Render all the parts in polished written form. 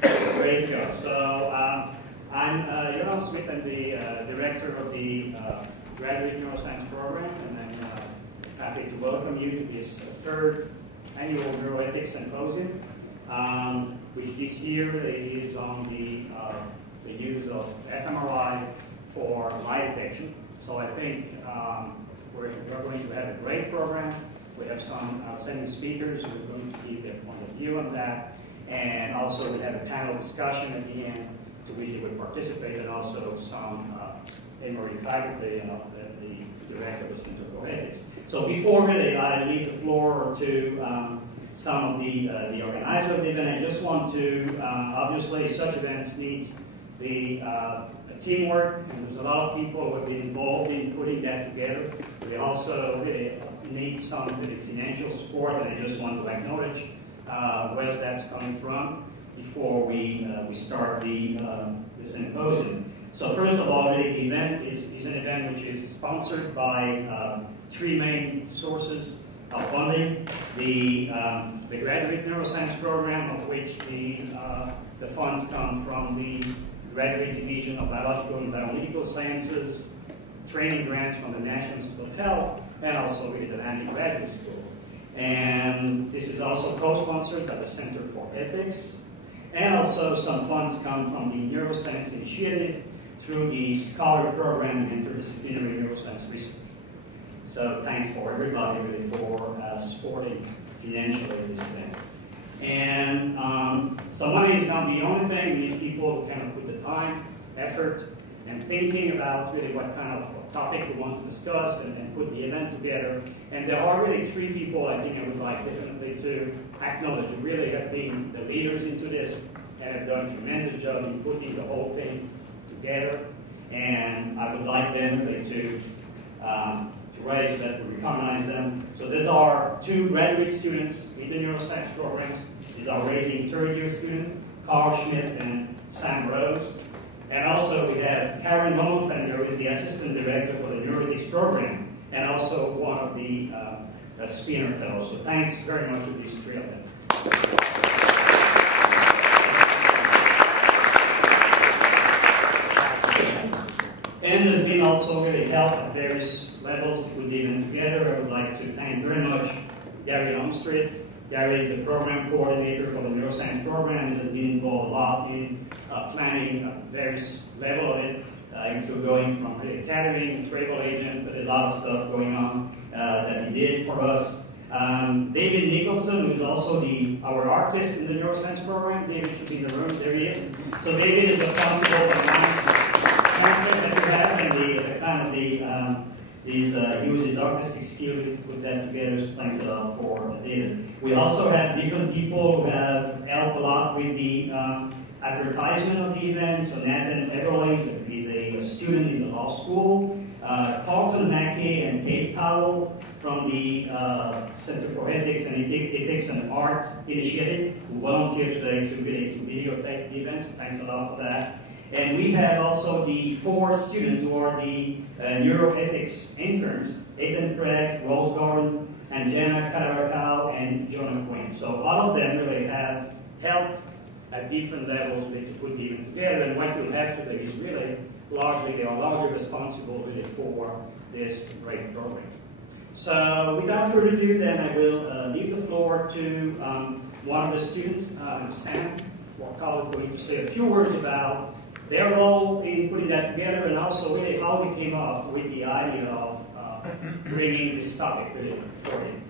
Great job. So I'm Johan Smith. I'm the director of the Graduate Neuroscience Program, and I'm happy to welcome you to this third annual Neuroethics Symposium, which this year is on the use of fMRI for lie detection. So I think we're going to have a great program. We have some outstanding speakers who are going to give their point of view on that. And also we have a panel discussion at the end to which you would participate, and also some Emory faculty and the director of the Center for Ethics. So before really I leave the floor to some of the organizer of the event, I just want to, obviously such events need the teamwork, and there's a lot of people who have been involved in putting that together. We also really need some really financial support, and I just want to acknowledge where that's coming from before we start the symposium. So first of all, the event is an event which is sponsored by three main sources of funding. The Graduate Neuroscience Program, of which the funds come from the Graduate Division of Biological and Biomedical Sciences, training grants from the National Institute of Health, and also with the Langleben Graduate School. And this is also co-sponsored by the Center for Ethics, and also some funds come from the Neuroscience Initiative through the Scholar Program in Interdisciplinary Neuroscience Research. So thanks for everybody really for supporting financially this thing. And so money is not the only thing. We need people who kind of put the time, effort, and thinking about really what kind of topic we want to discuss and put the event together. And there are really three people I think I would like definitely to acknowledge who really have been the leaders into this and have done a tremendous job in putting the whole thing together. And I would like them really to raise so that we recognize them. So these are two graduate students in the neuroscience programs. These are raising third-year students, Carl Schmidt and Sam Rose. And also we have Carolyn, who is the assistant director for the Neuroethics Program, and also one of the SPINR fellows. So thanks very much to these three of them. And there's been also really help at various levels to put the event together. I would like to thank very much Gary Longstreet. Gary is the program coordinator for the Neuroscience Program. He has been involved a lot in planning various levels of it, including going from the academy, travel agent, but a lot of stuff going on that he did for us. David Nicholson, who is also our artist in the Neuroscience Program. David should be in the room. There he is. So David is responsible for the pamphlet that we have and the kind of use his artistic skill to put that together. So thanks a lot for David. We also have different people who have helped a lot with the advertisement of the event. So Nathan Everling, he's a student in the law school. Carlton Mackey and Kate Powell from the Center for Ethics and Ethics and Art Initiative, who volunteered today to videotape the event. So thanks a lot for that. And we have also the four students who are the neuroethics interns, Ethan Craig, Rose Gordon, and Jenna Catarakal, and Jonah Quinn. So all of them really have helped at different levels to put the event together. And what you'll have today is really they are largely responsible really for this great program. So without further ado, then I will leave the floor to one of the students, Sam Wakal, is going to say a few words about their role in putting that together, and also really how we came up with the idea of bringing this topic really for you.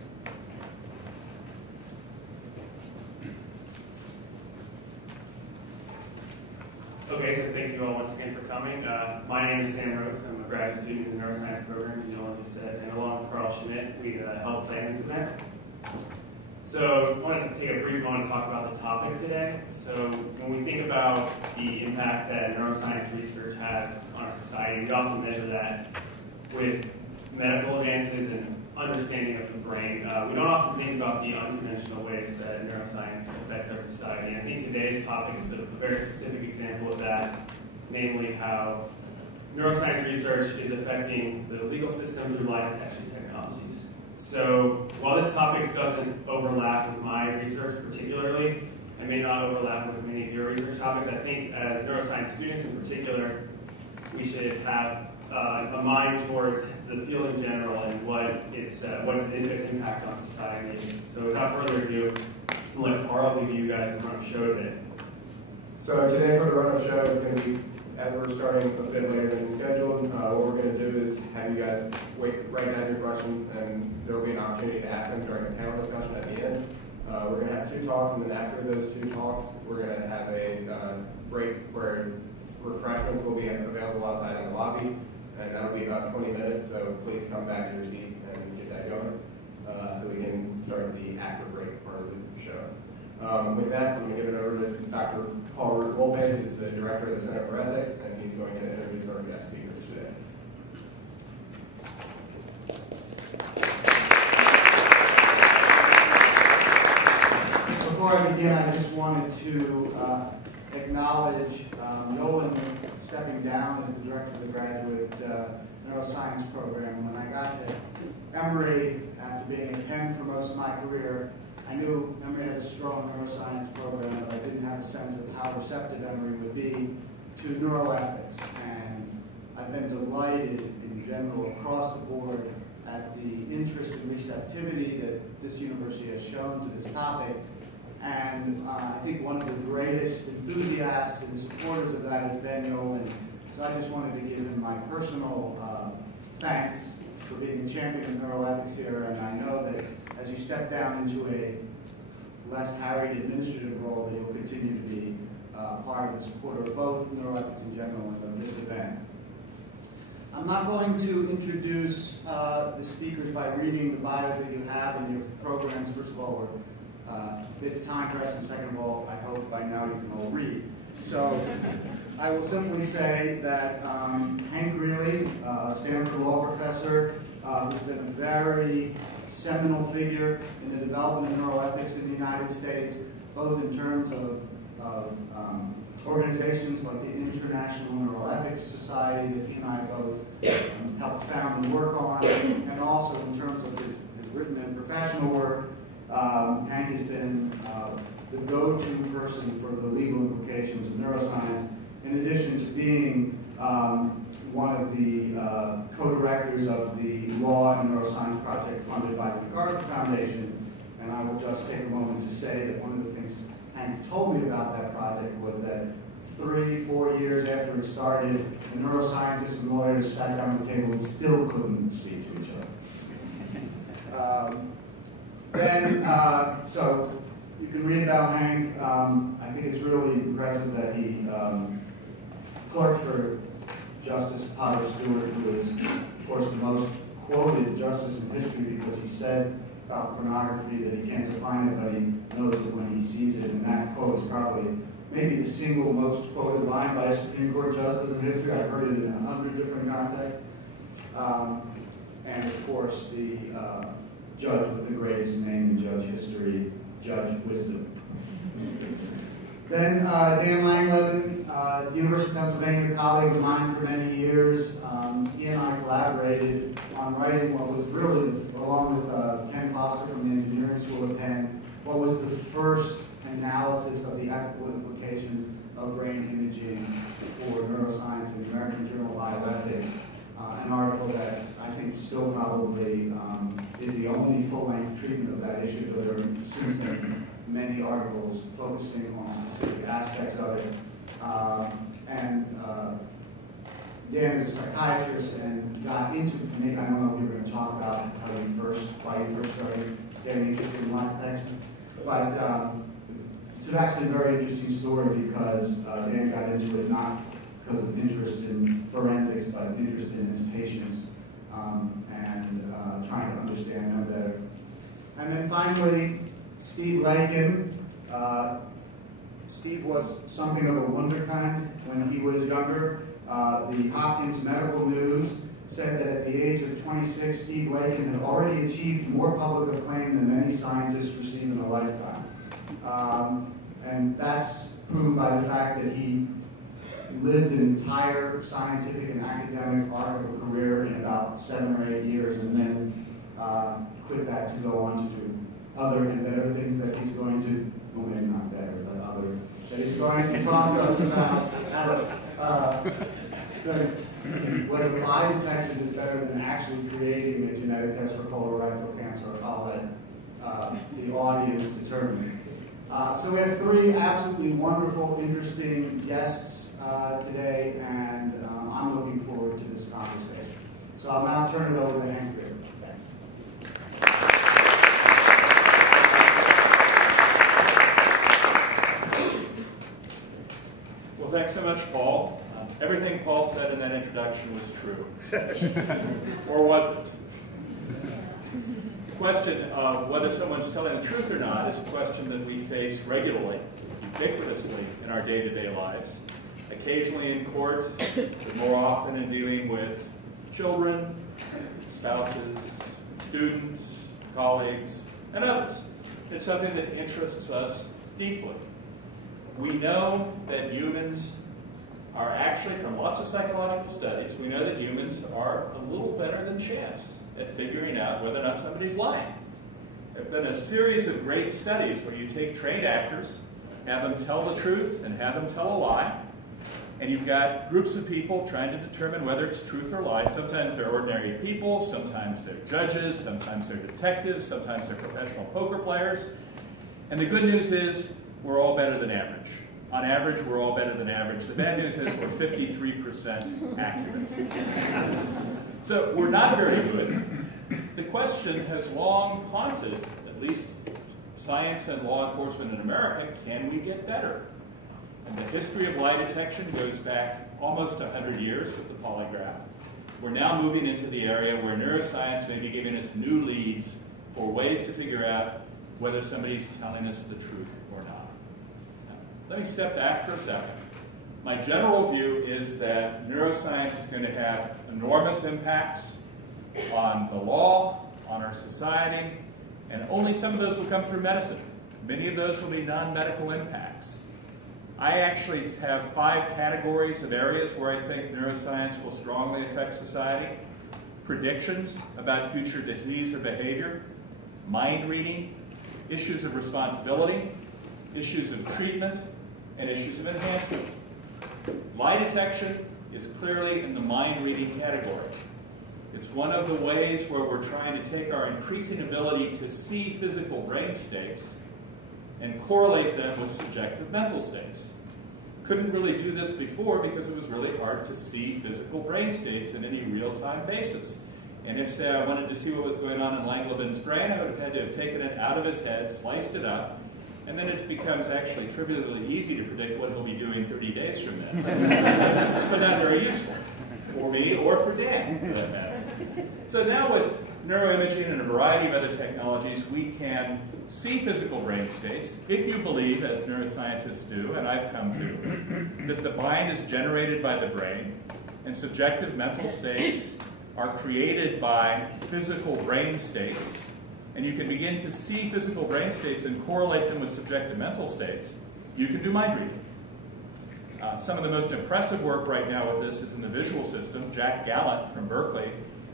Okay, so thank you all once again for coming. My name is Sam Rose. I'm a graduate student in the Neuroscience Program, as Nolan just said, and along with Carl Schmidt, we helped plan this event. So I wanted to take a brief moment to talk about the topic today. So when we think about the impact that neuroscience research has on our society, we often measure that with medical advances and understanding of the brain. We don't often think about the unconventional ways that neuroscience affects our society. And I think today's topic is a very specific example of that, namely how neuroscience research is affecting the legal system through lie detection technologies. So while this topic doesn't overlap with my research particularly, I may not overlap with many of your research topics. I think as neuroscience students in particular, we should have a mind towards the field in general and what its impact on society is. So without further ado, I'll let Carl give you guys the run of show today. So today for the run of show, it's going to be, as we're starting a bit later than scheduled, what we're going to do is have you guys write down your questions, and there will be an opportunity to ask them during a panel discussion at the end. We're going to have 2 talks, and then after those 2 talks, we're going to have a break where refreshments will be available outside in the lobby, and that'll be about 20 minutes, so please come back to your seat and get that going so we can start the after break part of the show. With that, I'm going to give it over to Dr. Paul Wolpe, who's the director of the Center for Ethics, and he's going to introduce our guest speakers today. Before I begin, I just wanted to acknowledge Nolan stepping down as the director of the graduate neuroscience program. When I got to Emory, after being at Penn for most of my career, I knew Emory had a strong neuroscience program, but I didn't have a sense of how receptive Emory would be to neuroethics. And I've been delighted in general across the board at the interest and receptivity that this university has shown to this topic. And I think one of the greatest enthusiasts and supporters of that has been Nolan. So I just wanted to give him my personal thanks for being a champion of neuroethics here. And I know that as you step down into a less harried administrative role, that you'll continue to be part of the supporter of both neuroethics in general and of this event. I'm not going to introduce the speakers by reading the bios that you have in your programs. First of all, we're a bit time pressed, and second of all, I hope by now you can all read. So I will simply say that Hank Greely, a Stanford Law professor, who's been a very seminal figure in the development of neuroethics in the United States, both in terms of organizations like the International Neuroethics Society that he and I both helped found and work on, and also in terms of his written and professional work. Hank has been the go-to person for the legal implications of neuroscience, in addition to being one of the co-directors of the Law and Biosciences project funded by the MacArthur Foundation. And I will just take a moment to say that one of the things Hank told me about that project was that 3-4 years after it started, the neuroscientists and lawyers sat down at the table and still couldn't speak to each other. So you can read about Hank. I think it's really impressive that he clerked for Justice Potter Stewart, who is, of course, the most quoted justice in history because he said about pornography that he can't define it, but he knows it when he sees it. And that quote is probably maybe the single most quoted line by a Supreme Court justice in history. I've heard it in 100 different contexts. And of course, the judge with the greatest name in judge history, Judge Wisdom. Then Dan Langleben, at the University of Pennsylvania, a colleague of mine for many years. He and I collaborated on writing what was really, along with Ken Foster from the Engineering School at Penn, what was the first analysis of the ethical implications of brain imaging for neuroscience in the American Journal of Bioethics. An article that I think still probably is the only full-length treatment of that issue, but there are since been many articles focusing on specific aspects of it. Dan is a psychiatrist and got into, I don't know if you're going to talk about why you first started getting interested in lie detection, but it's actually a very interesting story because Dan got into it not because of interest in forensics, but interest in his patients and trying to understand them better. And then finally, Steve Laken. Steve was something of a wunderkind when he was younger. The Hopkins Medical News said that at the age of 26, Steve Laken had already achieved more public acclaim than many scientists receive in a lifetime. And that's proven by the fact that he lived an entire scientific and academic article career in about 7 or 8 years, and then quit that to go on to do other and better things that he's going to well, maybe not there, but others, that he's going to talk to us about whether lie detection is better than actually creating a genetic test for colorectal cancer. I'll let the audience determine. So we have three absolutely wonderful, interesting guests today, and I'm looking forward to this conversation. So I'll now turn it over to Hank Greely. Well, thanks so much, Paul. Everything Paul said in that introduction was true. Or was it? The question of whether someone's telling the truth or not is a question that we face regularly, ubiquitously in our day-to-day lives, occasionally in court, but more often in dealing with children, spouses, students, colleagues, and others. It's something that interests us deeply. We know that humans are actually, from lots of psychological studies, we know that humans are a little better than chimps at figuring out whether or not somebody's lying. There have been a series of great studies where you take trained actors, have them tell the truth and have them tell a lie, and you've got groups of people trying to determine whether it's truth or lie. Sometimes they're ordinary people, sometimes they're judges, sometimes they're detectives, sometimes they're professional poker players. And the good news is we're all better than average. On average, we're all better than average. The bad news is we're 53% accurate. So we're not very good. The question has long haunted, at least science and law enforcement in America, can we get better? And the history of lie detection goes back almost 100 years with the polygraph. We're now moving into the area where neuroscience may be giving us new leads for ways to figure out whether somebody's telling us the truth or not. Now, let me step back for a second. My general view is that neuroscience is going to have enormous impacts on the law, on our society, and only some of those will come through medicine. Many of those will be non-medical impacts. I actually have 5 categories of areas where I think neuroscience will strongly affect society. Predictions about future disease or behavior, mind reading, issues of responsibility, issues of treatment, and issues of enhancement. Lie detection is clearly in the mind reading category. It's one of the ways where we're trying to take our increasing ability to see physical brain states and correlate them with subjective mental states. Couldn't really do this before because it was really hard to see physical brain states in any real-time basis. And if, say, I wanted to see what was going on in Langleben's brain, I would have had to have taken it out of his head, sliced it up, and then it becomes actually trivially easy to predict what he'll be doing 30 days from then. But not very useful for me or for Dan, for that matter. So now with neuroimaging and a variety of other technologies, we can see physical brain states if you believe, as neuroscientists do, and I've come to, that the mind is generated by the brain and subjective mental states are created by physical brain states, and you can begin to see physical brain states and correlate them with subjective mental states, you can do mind reading. Some of the most impressive work right now with this is in the visual system. Jack Gallant from Berkeley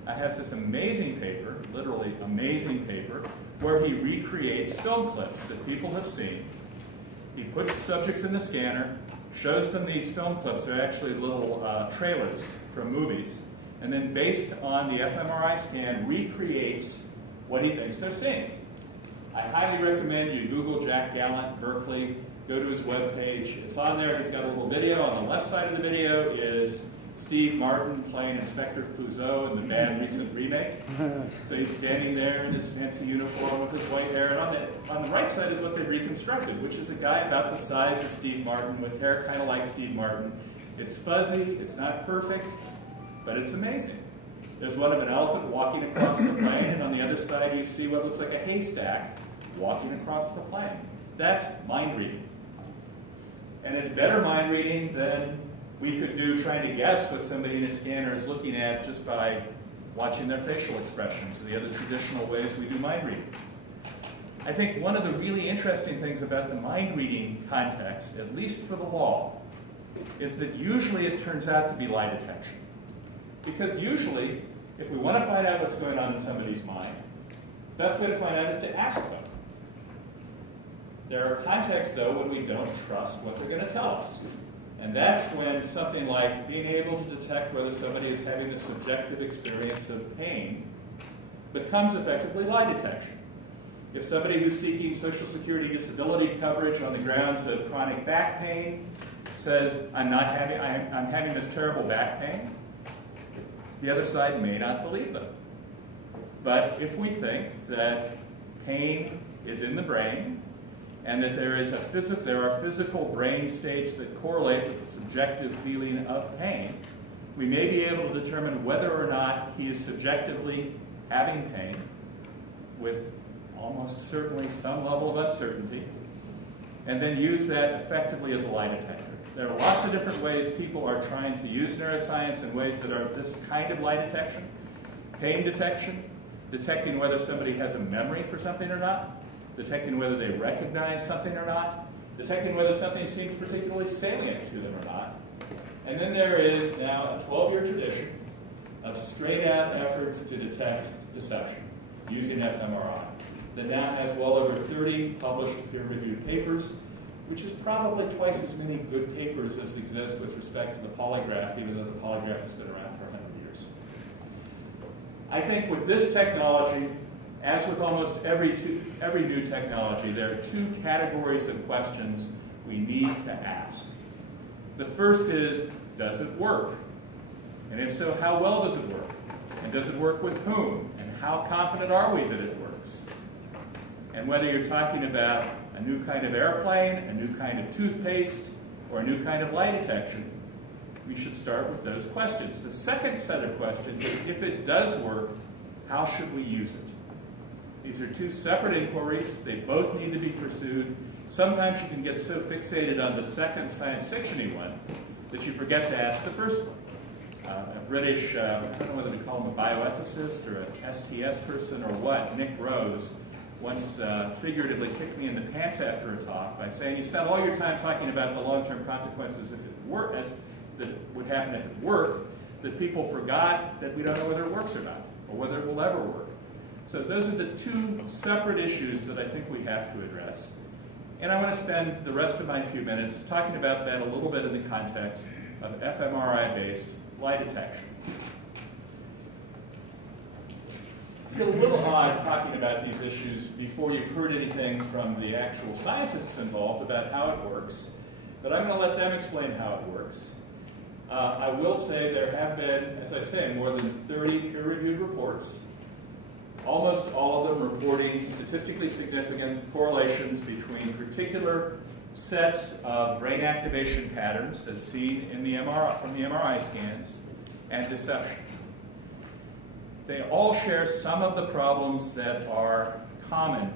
has this amazing paper, literally amazing paper, where he recreates film clips that people have seen. He puts subjects in the scanner, shows them these film clips. They're actually little trailers from movies, and then based on the fMRI scan, recreates what he thinks they're seeing. I highly recommend you Google Jack Gallant, Berkeley, go to his webpage. It's on there. He's got a little video. On the left side of the video is Steve Martin playing Inspector Clouseau in the bad recent remake. So he's standing there in his fancy uniform with his white hair. And on the right side is what they've reconstructed, which is a guy about the size of Steve Martin with hair kind of like Steve Martin. It's fuzzy. It's not perfect, but it's amazing. There's one of an elephant walking across the plain, and on the other side you see what looks like a haystack walking across the plain. That's mind reading. And it's better mind reading than we could do trying to guess what somebody in a scanner is looking at just by watching their facial expressions, the other traditional ways we do mind reading. I think one of the really interesting things about the mind reading context, at least for the law, is that usually it turns out to be lie detection. Because usually, if we want to find out what's going on in somebody's mind, the best way to find out is to ask them. There are contexts, though, when we don't trust what they're going to tell us. And that's when something like being able to detect whether somebody is having a subjective experience of pain becomes effectively lie detection. If somebody who's seeking Social Security disability coverage on the grounds of chronic back pain says, I'm having this terrible back pain, the other side may not believe them. But if we think that pain is in the brain and that there are physical brain states that correlate with the subjective feeling of pain, we may be able to determine whether or not he is subjectively having pain with almost certainly some level of uncertainty, and then use that effectively as a lie detector. There are lots of different ways people are trying to use neuroscience in ways that are this kind of lie detection. Pain detection, detecting whether somebody has a memory for something or not, detecting whether they recognize something or not, detecting whether something seems particularly salient to them or not. And then there is now a 12-year tradition of straight-out efforts to detect deception using fMRI that now has well over 30 published peer-reviewed papers, which is probably twice as many good papers as exist with respect to the polygraph, even though the polygraph has been around for 100 years. I think with this technology, as with almost every new technology, there are two categories of questions we need to ask. The first is, does it work? And if so, how well does it work? And does it work with whom? And how confident are we that it works? And whether you're talking about a new kind of airplane, a new kind of toothpaste, or a new kind of lie detection, we should start with those questions. The second set of questions is, if it does work, how should we use it? These are two separate inquiries. They both need to be pursued. Sometimes you can get so fixated on the second science fiction-y one that you forget to ask the first one. A British, I don't know whether to call him a bioethicist or an STS person or what, Nick Rose, once figuratively kicked me in the pants after a talk by saying, you spent all your time talking about the long-term consequences if it worked, that would happen if it worked, that people forgot that we don't know whether it works or not, or whether it will ever work. So those are the two separate issues that I think we have to address. And I want to spend the rest of my few minutes talking about that a little bit in the context of fMRI-based lie detection. I feel a little odd talking about these issues before you've heard anything from the actual scientists involved about how it works, but I'm going to let them explain how it works. I will say there have been, as I say, more than 30 peer-reviewed reports, almost all of them reporting statistically significant correlations between particular sets of brain activation patterns as seen in the MRI, from the MRI scans, and deception. They all share some of the problems that are common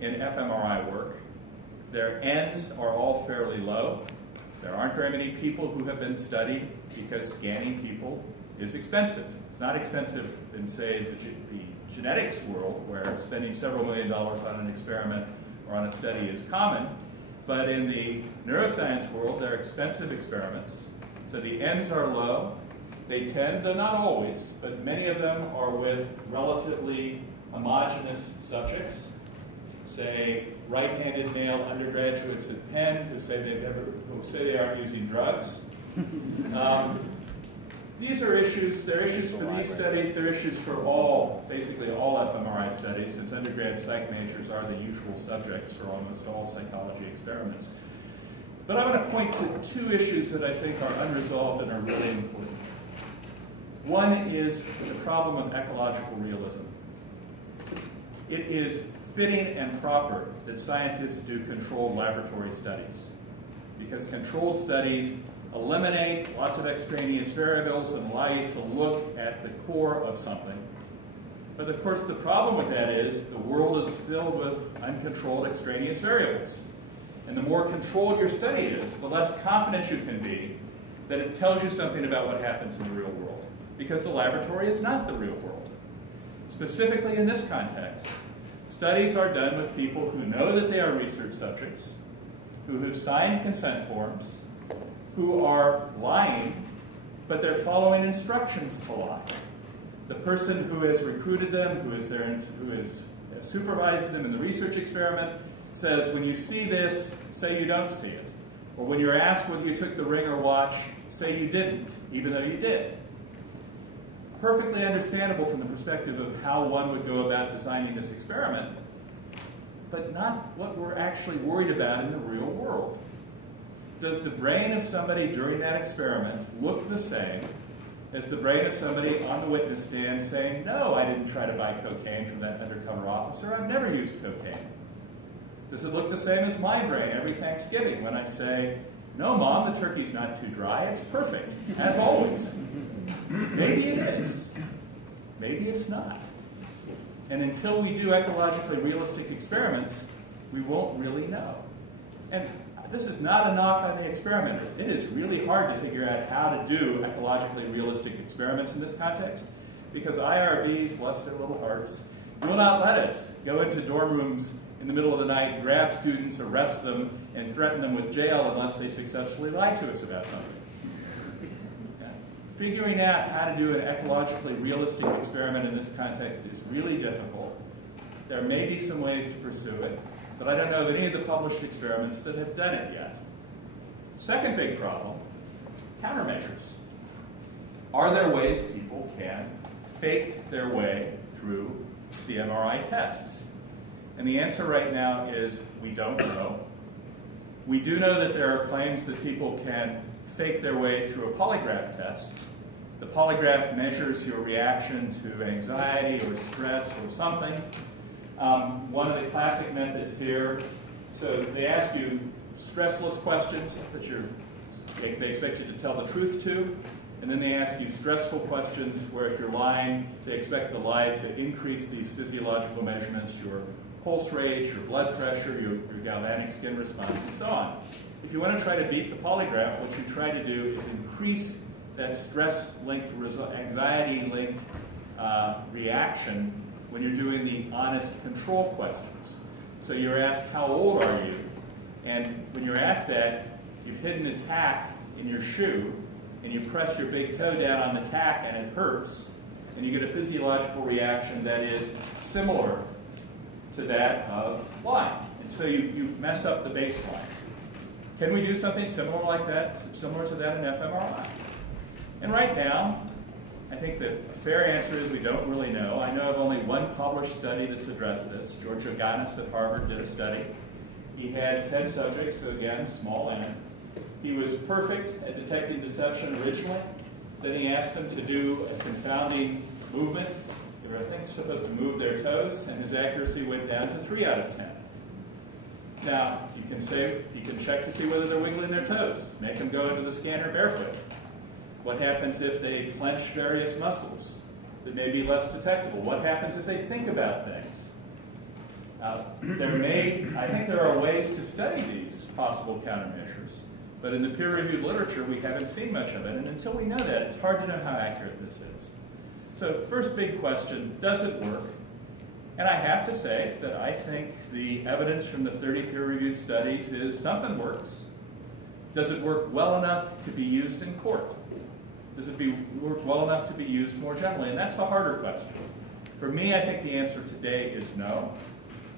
in fMRI work. Their N's are all fairly low. There aren't very many people who have been studied because scanning people is expensive. It's not expensive in, say, the genetics world, where spending several $1 million on an experiment or on a study is common. But in the neuroscience world, they're expensive experiments. So the N's are low. They tend, though not always, but many of them are with relatively homogeneous subjects. Say, right-handed male undergraduates at Penn who say they aren't using drugs. These are issues. They're issues for these studies. They're issues for basically all fMRI studies, since undergrad psych majors are the usual subjects for almost all psychology experiments. But I want to point to two issues that I think are unresolved and are really important. One is the problem of ecological realism. It is fitting and proper that scientists do controlled laboratory studies, because controlled studies eliminate lots of extraneous variables and allow you to look at the core of something. But of course the problem with that is the world is filled with uncontrolled extraneous variables. And the more controlled your study is, the less confident you can be that it tells you something about what happens in the real world, because the laboratory is not the real world. Specifically in this context, studies are done with people who know that they are research subjects, who have signed consent forms, who are lying, but they're following instructions to lie. The person who has recruited them, who is supervising them in the research experiment, says, when you see this, say you don't see it. Or when you're asked whether you took the ring or watch, say you didn't, even though you did. Perfectly understandable from the perspective of how one would go about designing this experiment, but not what we're actually worried about in the real world. Does the brain of somebody during that experiment look the same as the brain of somebody on the witness stand saying, no, I didn't try to buy cocaine from that undercover officer, I've never used cocaine? Does it look the same as my brain every Thanksgiving when I say, no, Mom, the turkey's not too dry, it's perfect, as always? Maybe it is. Maybe it's not. And until we do ecologically realistic experiments, we won't really know. And this is not a knock on the experimenters. It is really hard to figure out how to do ecologically realistic experiments in this context because IRBs, bless their little hearts, will not let us go into dorm rooms in the middle of the night, grab students, arrest them, and threaten them with jail unless they successfully lie to us about something. Figuring out how to do an ecologically realistic experiment in this context is really difficult. There may be some ways to pursue it, but I don't know of any of the published experiments that have done it yet. Second big problem, countermeasures. Are there ways people can fake their way through the MRI tests? And the answer right now is we don't know. We do know that there are claims that people can fake their way through a polygraph test. The polygraph measures your reaction to anxiety or stress or something. One of the classic methods here, so they ask you stressless questions that they expect you to tell the truth to, and then they ask you stressful questions where if you're lying, they expect the lie to increase these physiological measurements, your pulse rate, your blood pressure, your galvanic skin response, and so on. If you want to try to beat the polygraph, what you try to do is increase that stress-linked, anxiety-linked reaction when you're doing the honest control questions. So you're asked, how old are you? And when you're asked that, you've hidden a tack in your shoe, and you press your big toe down on the tack, and it hurts, and you get a physiological reaction that is similar to that of lying. And so you mess up the baseline. Can we do something similar like that, similar to that in fMRI? And right now, I think that a fair answer is we don't really know. I know of only one published study that's addressed this. George Oganis at Harvard did a study. He had 10 subjects, so again, small n. He was perfect at detecting deception originally. Then he asked them to do a confounding movement. They were, I think, supposed to move their toes, and his accuracy went down to 3 out of 10. Now, you can check to see whether they're wiggling their toes. Make them go into the scanner barefoot. What happens if they clench various muscles that may be less detectable? What happens if they think about things? I think there are ways to study these possible countermeasures, but in the peer-reviewed literature, we haven't seen much of it, and until we know that, it's hard to know how accurate this is. So first big question, does it work? And I have to say that I think the evidence from the 30 peer-reviewed studies is something works. Does it work well enough to be used in court? Does it work well enough to be used more generally? And that's a harder question. For me, I think the answer today is no.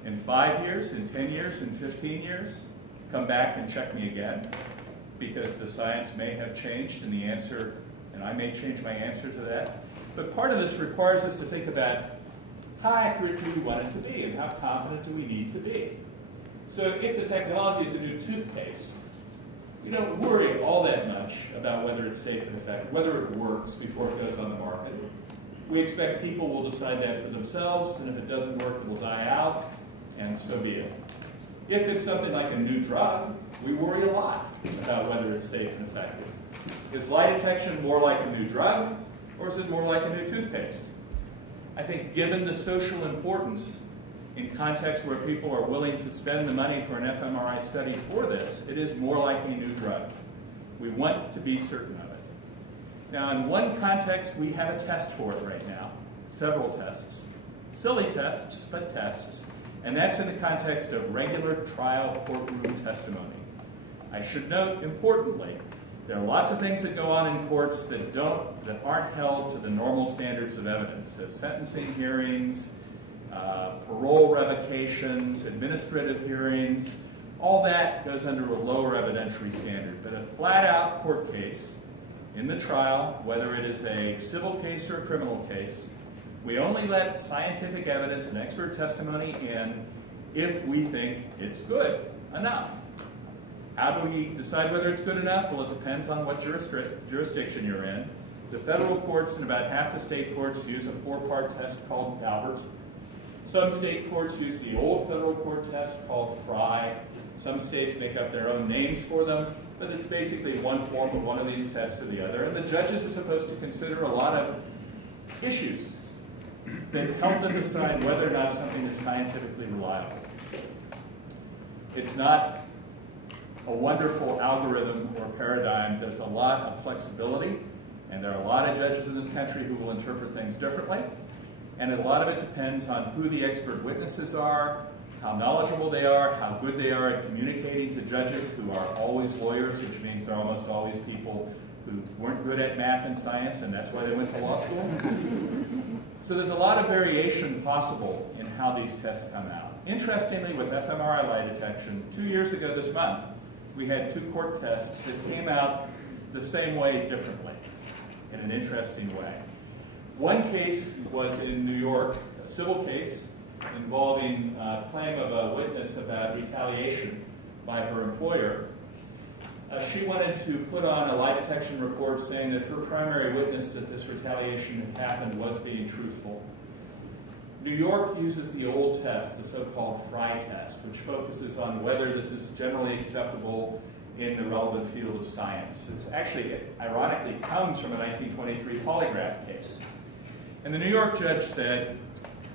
In 5 years, in 10 years, in 15 years, come back and check me again, because the science may have changed and the answer, and I may change my answer to that. But part of this requires us to think about how accurate do we want it to be and how confident do we need to be. So if the technology is a new toothpaste, we don't worry all that much about whether it's safe and effective, whether it works before it goes on the market. We expect people will decide that for themselves, and if it doesn't work, it will die out, and so be it. If it's something like a new drug, we worry a lot about whether it's safe and effective. Is lie detection more like a new drug, or is it more like a new toothpaste? I think given the social importance in contexts where people are willing to spend the money for an fMRI study for this, it is more like a new drug. We want to be certain of it. Now, in one context, we have a test for it right now, several tests. Silly tests, but tests. And that's in the context of regular trial courtroom testimony. I should note, importantly, there are lots of things that go on in courts that aren't held to the normal standards of evidence. So sentencing hearings, parole revocations, administrative hearings, all that goes under a lower evidentiary standard. But a flat-out court case in the trial, whether it is a civil case or a criminal case, we only let scientific evidence and expert testimony in if we think it's good enough. How do we decide whether it's good enough? Well, it depends on what jurisdiction you're in. The federal courts and about half the state courts use a 4-part test called Daubert. Some state courts use the old federal court test called Frye. Some states make up their own names for them, but it's basically one form of one of these tests or the other. And the judges are supposed to consider a lot of issues that help them decide whether or not something is scientifically reliable. It's not a wonderful algorithm or paradigm. There's a lot of flexibility, and there are a lot of judges in this country who will interpret things differently. And a lot of it depends on who the expert witnesses are, how knowledgeable they are, how good they are at communicating to judges who are always lawyers, which means they're almost always people who weren't good at math and science, and that's why they went to law school. So there's a lot of variation possible in how these tests come out. Interestingly, with fMRI lie detection, 2 years ago this month, we had 2 court tests that came out the same way differently, in an interesting way. One case was in New York, a civil case involving claim of a witness about retaliation by her employer. She wanted to put on a lie detection report saying that her primary witness that this retaliation had happened was being truthful. New York uses the old test, the so-called Frye test, which focuses on whether this is generally acceptable in the relevant field of science. It's actually, ironically, comes from a 1923 polygraph case. And the New York judge said,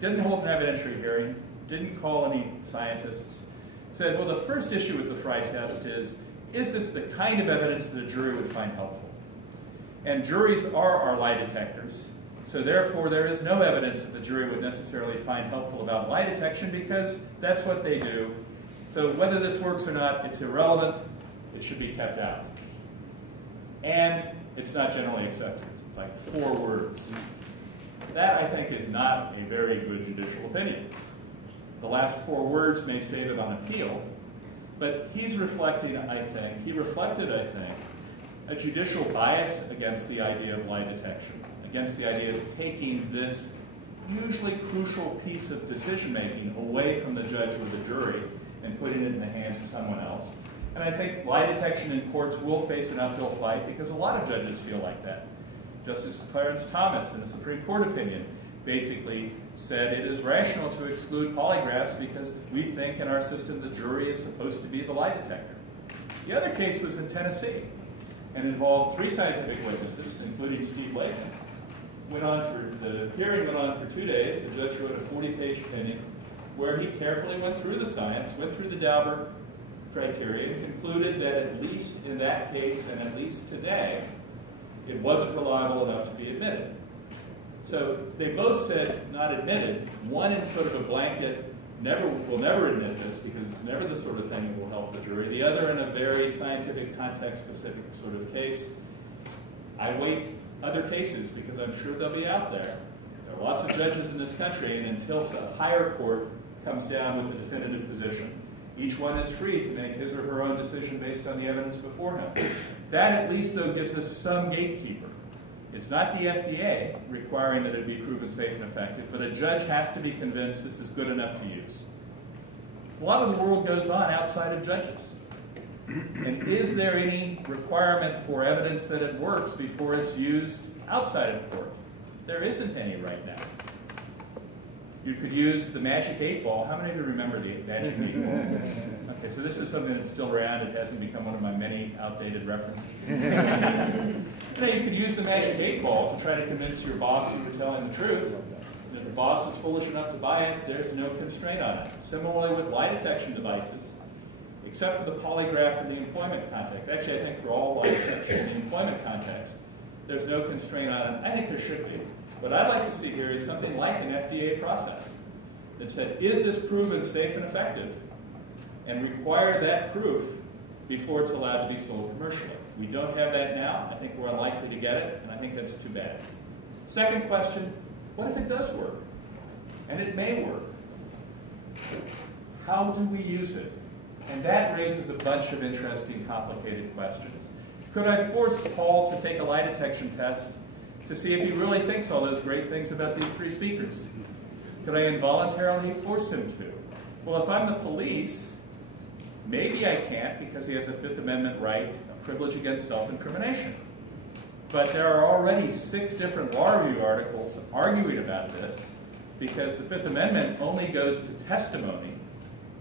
didn't hold an evidentiary hearing, didn't call any scientists, said, well, the first issue with the Frye test is this the kind of evidence that a jury would find helpful? And juries are our lie detectors, so therefore there is no evidence that the jury would necessarily find helpful about lie detection because that's what they do. So whether this works or not, it's irrelevant, it should be kept out. And it's not generally accepted. It's like 4 words. That, I think, is not a very good judicial opinion. The last 4 words may save it on appeal, but he's reflecting, I think, he reflected, I think, a judicial bias against the idea of lie detection, against the idea of taking this usually crucial piece of decision-making away from the judge or the jury and putting it in the hands of someone else. And I think lie detection in courts will face an uphill fight because a lot of judges feel like that. Justice Clarence Thomas, in a Supreme Court opinion, basically said it is rational to exclude polygraphs because we think in our system the jury is supposed to be the lie detector. The other case was in Tennessee and involved 3 scientific witnesses, including Steve Laken. The hearing went on for 2 days. The judge wrote a 40-page opinion where he carefully went through the science, went through the Daubert criteria, and concluded that at least in that case and at least today, it wasn't reliable enough to be admitted. So they both said not admitted. One in sort of a blanket, will never admit this because it's never the sort of thing that will help the jury. The other in a very scientific, context-specific sort of case. I wait other cases because I'm sure they'll be out there. There are lots of judges in this country, and until a higher court comes down with a definitive position, each one is free to make his or her own decision based on the evidence before him. That at least, though, gives us some gatekeeper. It's not the FDA requiring that it be proven safe and effective, but a judge has to be convinced this is good enough to use. A lot of the world goes on outside of judges. And is there any requirement for evidence that it works before it's used outside of court? There isn't any right now. You could use the magic 8-ball. How many of you remember the magic 8-ball? Okay, so this is something that's still around. It hasn't become one of my many outdated references. You could use the magic 8-ball to try to convince your boss you were telling the truth. And if the boss is foolish enough to buy it, there's no constraint on it. Similarly with lie detection devices, except for the polygraph in the employment context. Actually, I think for all lie detection in the employment context, there's no constraint on it. I think there should be. What I'd like to see here is something like an FDA process that said, is this proven safe and effective? And require that proof before it's allowed to be sold commercially. We don't have that now. I think we're unlikely to get it, and I think that's too bad. Second question, what if it does work? and it may work. How do we use it? And that raises a bunch of interesting, complicated questions. Could I force Paul to take a lie detection test to see if he really thinks all those great things about these three speakers? Could I involuntarily force him to? Well, if I'm the police, maybe I can't because he has a Fifth Amendment right, a privilege against self-incrimination. But there are already 6 different law review articles arguing about this because the Fifth Amendment only goes to testimony,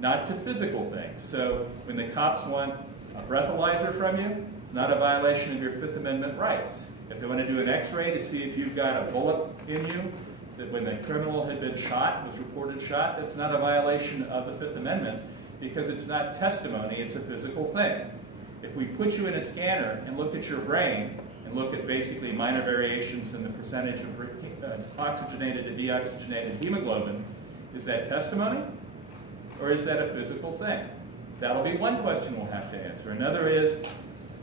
not to physical things. So when the cops want a breathalyzer from you, it's not a violation of your Fifth Amendment rights. If they want to do an x-ray to see if you've got a bullet in you, that when the criminal had been shot, was reported shot, that's not a violation of the Fifth Amendment because it's not testimony, it's a physical thing. If we put you in a scanner and look at your brain and look at basically minor variations in the percentage of oxygenated and deoxygenated hemoglobin, is that testimony or is that a physical thing? That'll be one question we'll have to answer. Another is,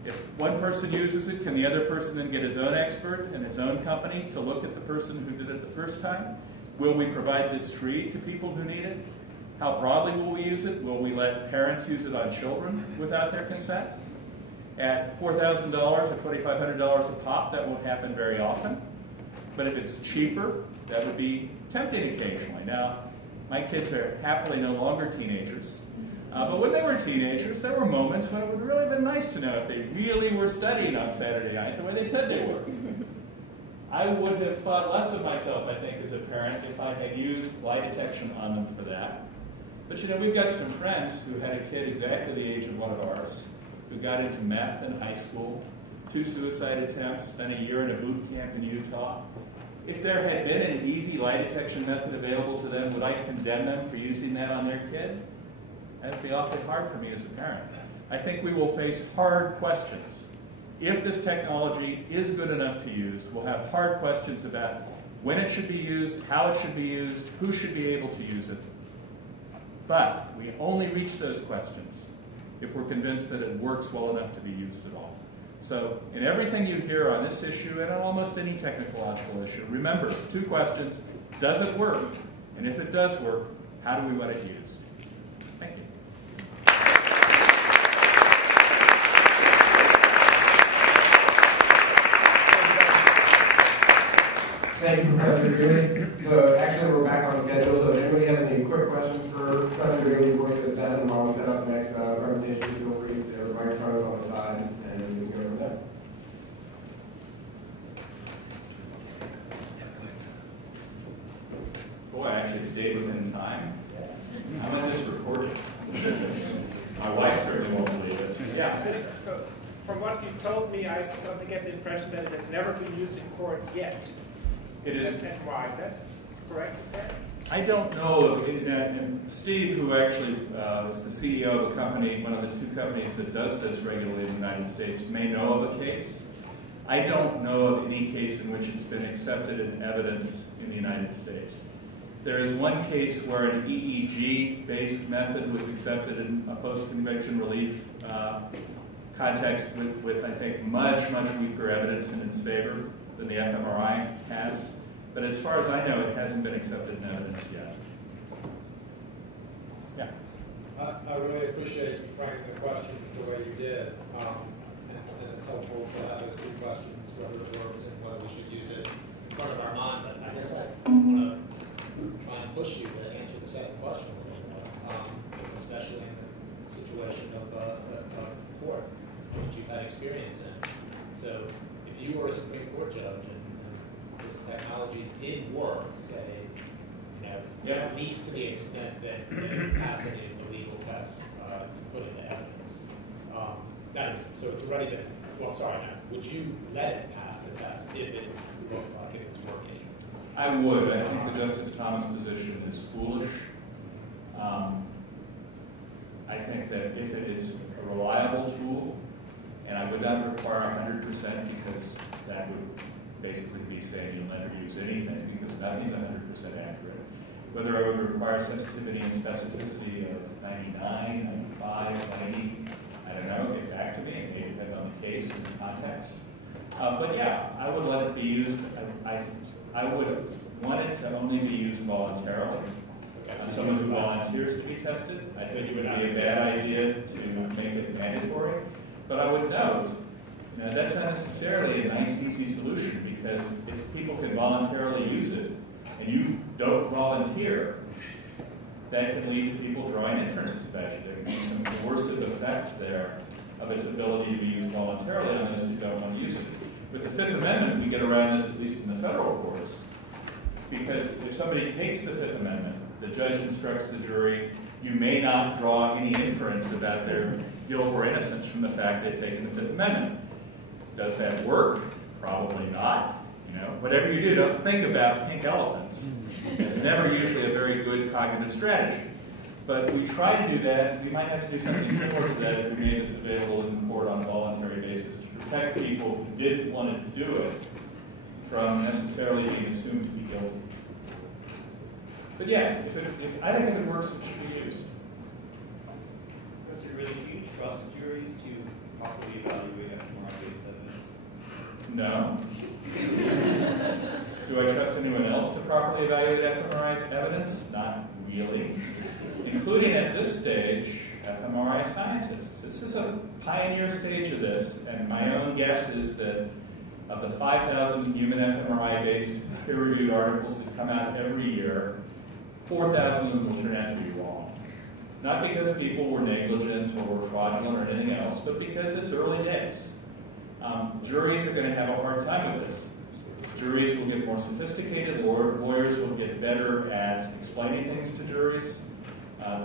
if one person uses it, can the other person then get his own expert and his own company to look at the person who did it the first time? Will we provide this free to people who need it? How broadly will we use it? Will we let parents use it on children without their consent? At $4,000 or $2,500 a pop, that won't happen very often. But if it's cheaper, that would be tempting occasionally. Now, my kids are happily no longer teenagers. But when they were teenagers, there were moments when it would really have been nice to know if they really were studying on Saturday night the way they said they were. I would have thought less of myself, I think, as a parent if I had used lie detection on them for that. But you know, we've got some friends who had a kid exactly the age of one of ours, who got into meth in high school, 2 suicide attempts, spent a year in a boot camp in Utah. If there had been an easy lie detection method available to them, would I condemn them for using that on their kid? That would be awfully hard for me as a parent. I think we will face hard questions. If this technology is good enough to use, we'll have hard questions about when it should be used, how it should be used, who should be able to use it. But we only reach those questions if we're convinced that it works well enough to be used at all. So in everything you hear on this issue and on almost any technological issue, remember 2 questions. Does it work? And if it does work, how do we want it used? Thank you. Thank you, Professor Greely. So actually, we're back on schedule. So if anybody has any quick questions for Professor Greely before he sits down and while we set up the next presentation, feel free. There are microphones on the side, and we can go from there. Boy, I actually stayed within time. How about this recorded? My wife certainly won't believe it. Yeah. So, from what you told me, I suddenly get the impression that it has never been used in court yet. It is. And why? Is that correct to say? I don't know. Steve, who actually is the CEO of a company, one of the 2 companies that does this regularly in the United States, may know of a case. I don't know of any case in which it's been accepted in evidence in the United States. There is one case where an EEG-based method was accepted in a post-conviction relief context with, I think, much, much weaker evidence in its favor than the fMRI has. But as far as I know, it hasn't been accepted in evidence yet. Yeah. I really appreciate you framing the questions the way you did. And it's helpful to have those 2 questions, whether it works and whether we should use it in front of our mind. But I guess I want to try and push you to answer the second question a little more, especially in the situation of court, which you've had experience in. So if you were a Supreme Court judge and this technology did work, say, at least to the extent that it passed any of the legal tests to put into evidence. That is, so it's ready to, well, sorry, now, would you let it pass the test if it looked like it was working? I would. I think the Justice Thomas position is foolish. I think that if it is a reliable tool, and I would not require 100% because that would basically be saying you'll never use anything because nothing's 100% accurate. Whether I would require sensitivity and specificity of 99, 95, 90, I don't know, get back to me. It may depend on the case and the context. But yeah, I would let it be used. I would want it to only be used voluntarily. Someone who volunteers to be tested, I think it would be a bad idea to make it mandatory. But I would note, that's not necessarily a nice, easy solution, because if people can voluntarily use it and you don't volunteer, that can lead to people drawing inferences about you. There can be some coercive effect there of its ability to be used voluntarily on those who don't want to use it. With the Fifth Amendment, we get around this, at least in the federal courts, because if somebody takes the Fifth Amendment, the judge instructs the jury, you may not draw any inference about their guilt or innocence from the fact they've taken the Fifth Amendment. Does that work? Probably not. Whatever you do, don't think about pink elephants. It's never usually a very good cognitive strategy. But we try to do that. We might have to do something similar to that if we made this available in court on a voluntary basis to protect people who didn't want to do it from necessarily being assumed to be guilty. But yeah, I think if it works, it should be used. Professor Greely, do you trust juries to properly evaluate fMRI-based evidence? No. Do I trust anyone else to properly evaluate fMRI evidence? Not really. Including at this stage, fMRI scientists. This is a pioneer stage of this, and my own guess is that of the 5,000 human fMRI-based peer-reviewed articles that come out every year, 4,000 of them will turn out to be wrong. Not because people were negligent or fraudulent or anything else, but because it's early days. Juries are going to have a hard time with this. Juries will get more sophisticated, lawyers will get better at explaining things to juries.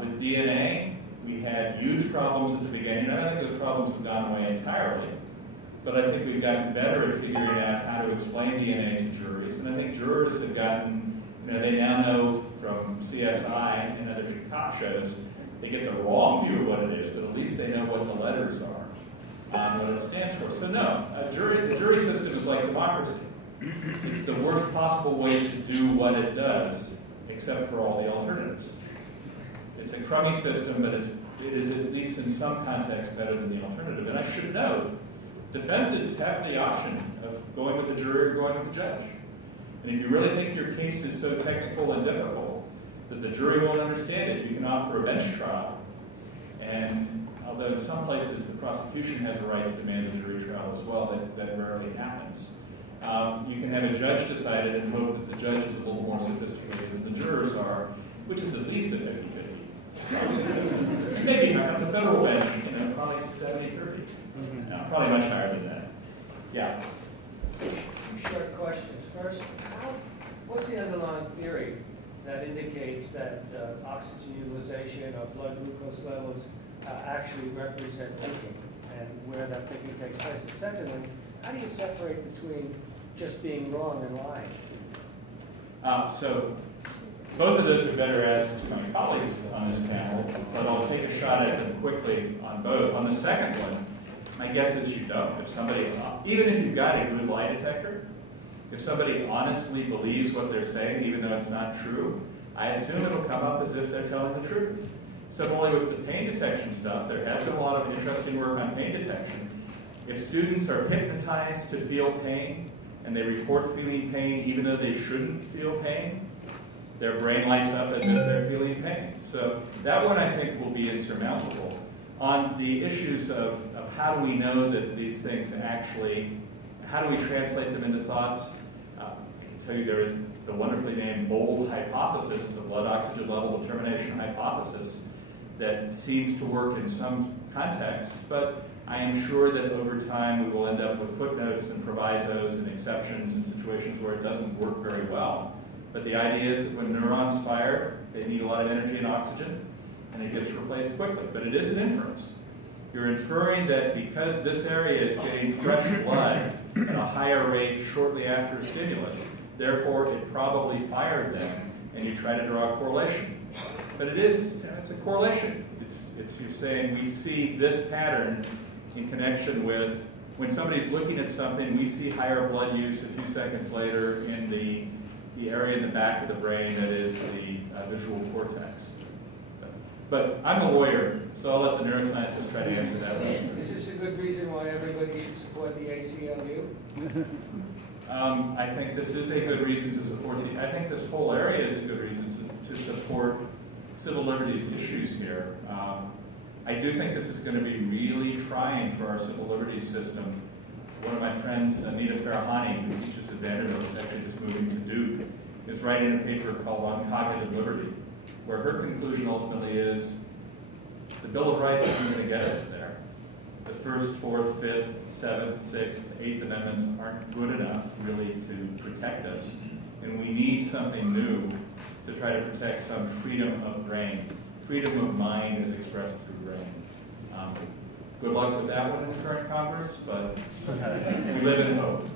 With DNA, we had huge problems at the beginning. I don't think those problems have gone away entirely, but I think we've gotten better at figuring out how to explain DNA to juries. And I think jurors have gotten, they now know from CSI and other big cop shows, they get the wrong view of what it is, but at least they know what the letters are, what it stands for. So no, the jury system is like democracy. It's the worst possible way to do what it does, except for all the alternatives. It's a crummy system, but it is at least in some context better than the alternative. And I should note, defendants have the option of going with the jury or going with the judge. And if you really think your case is so technical and difficult that the jury won't understand it, you can opt for a bench trial. And although in some places the prosecution has a right to demand a jury trial as well, that rarely happens. You can have a judge decide it and hope that the judge is a little more sophisticated than the jurors are, which is at least a 50-50. Maybe not on the federal bench, probably 70-30. No, probably much higher than that. Yeah. Two short questions. First, what's the underlying theory that indicates that oxygen utilization or blood glucose levels actually represent thinking, and where that thinking takes place? And secondly, how do you separate between just being wrong and lying? So both of those are better asked to my colleagues on this panel, but I'll take a shot at them quickly on both. On the second one, my guess is you don't. If somebody, even if you've got a good lie detector, if somebody honestly believes what they're saying, even though it's not true, I assume it'll come up as if they're telling the truth. Similarly with the pain detection stuff, there has been a lot of interesting work on pain detection. If students are hypnotized to feel pain, and they report feeling pain even though they shouldn't feel pain, their brain lights up as if they're feeling pain. So that one I think will be insurmountable. On the issues of how do we know that these things actually, how do we translate them into thoughts, I can tell you there is the wonderfully named BOLD hypothesis, the blood oxygen level determination hypothesis, that seems to work in some contexts, but I am sure that over time we will end up with footnotes and provisos and exceptions in situations where it doesn't work very well. But the idea is that when neurons fire, they need a lot of energy and oxygen, and it gets replaced quickly. But it is an inference. You're inferring that because this area is getting fresh blood at a higher rate shortly after stimulus, therefore it probably fired them, and you try to draw a correlation. But it is, it's a correlation. It's you're saying we see this pattern in connection with when somebody's looking at something, we see higher blood use a few seconds later in the area in the back of the brain that is the visual cortex. But I'm a lawyer, so I'll let the neuroscientists try to answer that one. Is this a good reason why everybody should support the ACLU? I think this is a good reason to support I think this whole area is a good reason to support civil liberties issues here. I do think this is going to be really trying for our civil liberties system. One of my friends, Anita Farahani, who teaches at Vanderbilt, is actually just moving to Duke, is writing a paper called On Cognitive Liberty, where her conclusion ultimately is the Bill of Rights isn't going to get us there. The First, Fourth, Fifth, Seventh, Sixth, Eighth Amendments aren't good enough, really, to protect us. And we need something new to try to protect some freedom of brain. Freedom of mind is expressed through brain. Good luck with that one in the current Congress, but we live in hope.